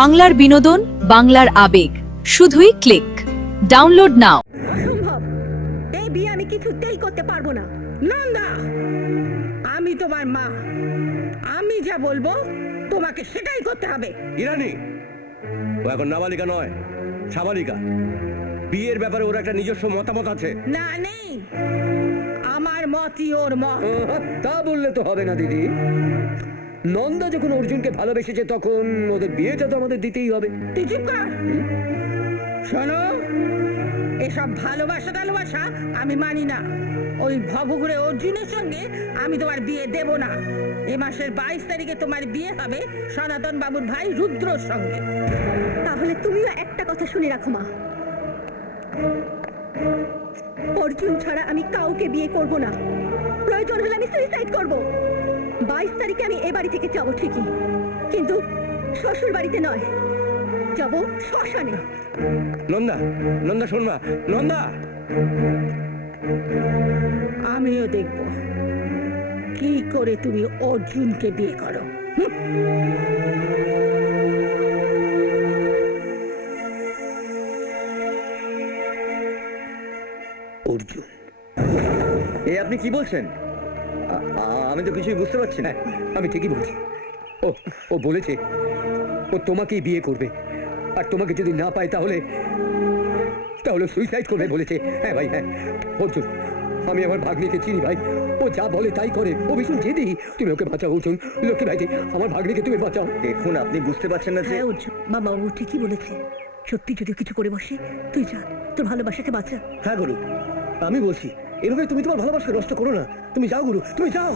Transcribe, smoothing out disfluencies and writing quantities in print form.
বাংলার বিনোদন, বাংলার আবেগ, শুধুই ক্লিক। ডাউনলোড নাও। অসম্ভব, এই বিয়ে আমি কিছুতেই করতে পারবো না। নন্দা, আমি তোমার মা, আমি যা বলবো তোমাকে সেটাই করতে হবে। ইরানি, ও এখন নাবালিকা নয়, সাবালিকা। বিয়ের ব্যাপারে ওর একটা নিজস্ব মতামত আছে। না, নেই। আমার মতই ওর মত। তা বললে তো হবে না দিদি। নন্দা যখন অর্জুনকে ভালোবেসেছে তখন ওদের বিয়েটা তো আমাদের দিতেই হবে। তুই চুপ কর। শোনো, এসব ভালোবাসা আমি মানি না। ওই ভবঘুরে অর্জুনের সঙ্গে আমি তোমার বিয়ে দেব না। এ মাসের 22 তারিখে তোমার বিয়ে হবে সনাতন বাবুর ভাই রুদ্রর সঙ্গে। তাহলে তুমিও একটা কথা শুনে রাখো মা, অর্জুন ছাড়া আমি কাউকে বিয়ে করব না। প্রয়োজন হলে আমি সুইসাইড করব। 22 তারিখে আমি এ বাড়ি থেকে যাবো ঠিকই, কিন্তু শ্বশুর বাড়িতে নয়, যাব শ্মশানে। নন্দা, নন্দা শোন মা, নন্দা। আমিও দেখব কি করে তুমি অর্জুনকে বিয়ে করো। অর্জুন, এ আপনি কি বলছেন? আমি তো কিছুই বুঝতে পারছি না। আমি ঠিকই বলছি। ও ও বলেছে ও তোমাকেই বিয়ে করবে, আর তোমাকে যদি না পায় তাহলে তাহলে সুইসাইড করবে বলেছে। হ্যাঁ ভাই, হ্যাঁ। অর্জুন, আমি আমার ভাগ্নিকে চিনি ভাই, ও যা বলে তাই করে। ও ভীষণ জেদি। তুমি ওকে বাঁচাও অর্জুন, লক্ষ্মী ভাইকে, আমার ভাগ্নিকে তুমি বাঁচাও। দেখুন, আপনি বুঝতে পারছেন না যে হ্যাঁ অর্জুন, বাবা বাবু ঠিকই বলেছে। সত্যি যদি কিছু করে বসে, তুই যা, তোর ভালোবাসাকে বাঁচা। হ্যাঁ গুরু, আমি বলছি এভাবে তুমি তোমার ভালোবাসাকে নষ্ট করো না। তুমি যাও গুরু, তুমি যাও।